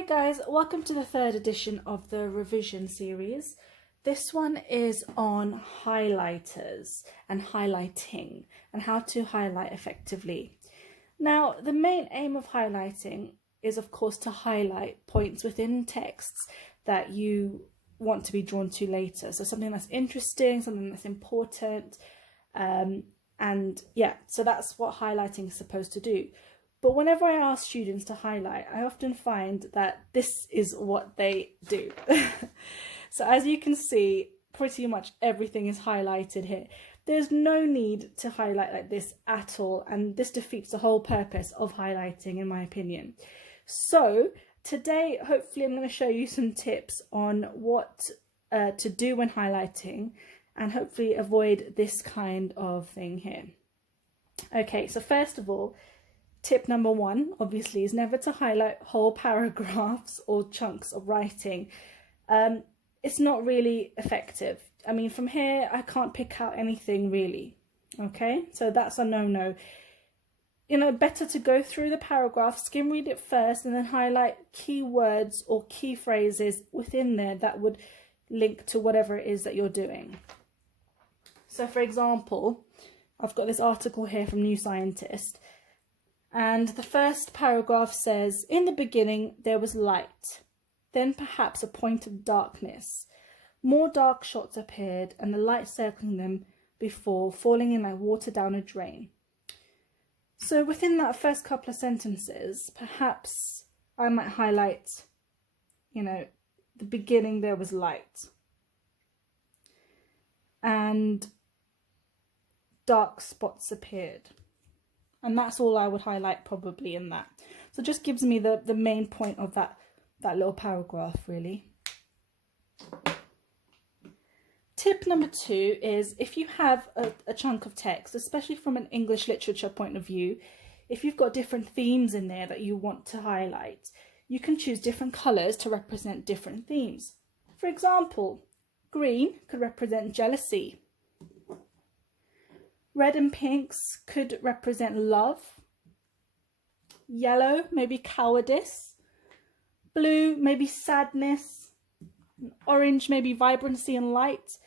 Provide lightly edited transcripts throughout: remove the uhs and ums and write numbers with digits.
Hi guys, welcome to the third edition of the revision series. This one is on highlighters and highlighting and how to highlight effectively. Now, the main aim of highlighting is of course to highlight points within texts that you want to be drawn to later. So something that's interesting, something that's important, and yeah, so that's what highlighting is supposed to do. But whenever I ask students to highlight, I often find that this is what they do. So as you can see, pretty much everything is highlighted here. There's no need to highlight like this at all, and this defeats the whole purpose of highlighting, in my opinion. So today, hopefully I'm going to show you some tips on what to do when highlighting, and hopefully avoid this kind of thing here. Okay, so first of all, tip number one, obviously, is never to highlight whole paragraphs or chunks of writing. It's not really effective. I mean, from here, I can't pick out anything really. Okay, so that's a no-no. You know, better to go through the paragraph, skim read it first, and then highlight key words or key phrases within there that would link to whatever it is that you're doing. So for example, I've got this article here from New Scientist, and the first paragraph says, in the beginning there was light, then perhaps a point of darkness. More dark shots appeared, and the light circling them before falling in like water down a drain. So within that first couple of sentences, perhaps I might highlight, you know, the beginning there was light, and dark spots appeared. And that's all I would highlight probably in that. So it just gives me the main point of that little paragraph really. Tip number two is, if you have a chunk of text, especially from an English literature point of view, if you've got different themes in there that you want to highlight, you can choose different colours to represent different themes. For example, green could represent jealousy. Red and pinks could represent love. Yellow, maybe cowardice. Blue, maybe sadness. Orange, maybe vibrancy and light.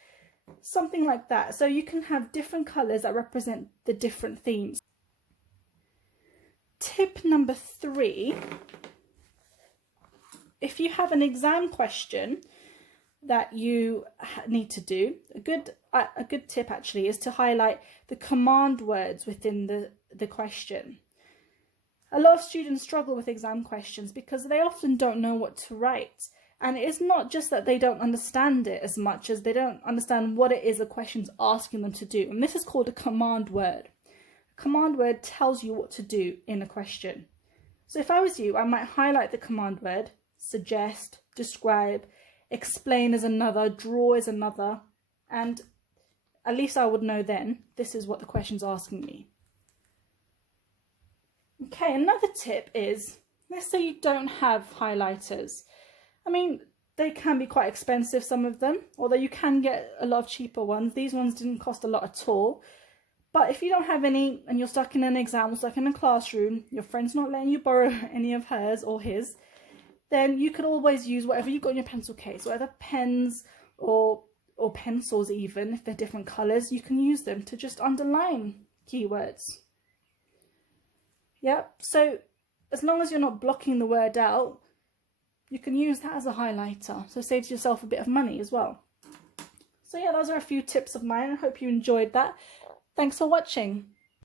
Something like that. So you can have different colours that represent the different themes. Tip number three, if you have an exam question that you need to do, a good tip actually is to highlight the command words within the question. A lot of students struggle with exam questions because they often don't know what to write, and it's not just that they don't understand it as much as they don't understand what it is the question's asking them to do, and this is called a command word. A command word tells you what to do in a question. So if I was you, I might highlight the command word, suggest, describe, explain is another, draw is another, and at least I would know then this is what the question's asking me. Okay, another tip is, let's say you don't have highlighters. I mean, they can be quite expensive, some of them, although you can get a lot of cheaper ones. These ones didn't cost a lot at all. But if you don't have any and you're stuck in an exam or stuck in a classroom, your friend's not letting you borrow any of hers or his, then you could always use whatever you've got in your pencil case, whether pens or pencils even, if they're different colours, you can use them to just underline keywords. Yep, so as long as you're not blocking the word out, you can use that as a highlighter, so it saves yourself a bit of money as well. So yeah, those are a few tips of mine. I hope you enjoyed that. Thanks for watching.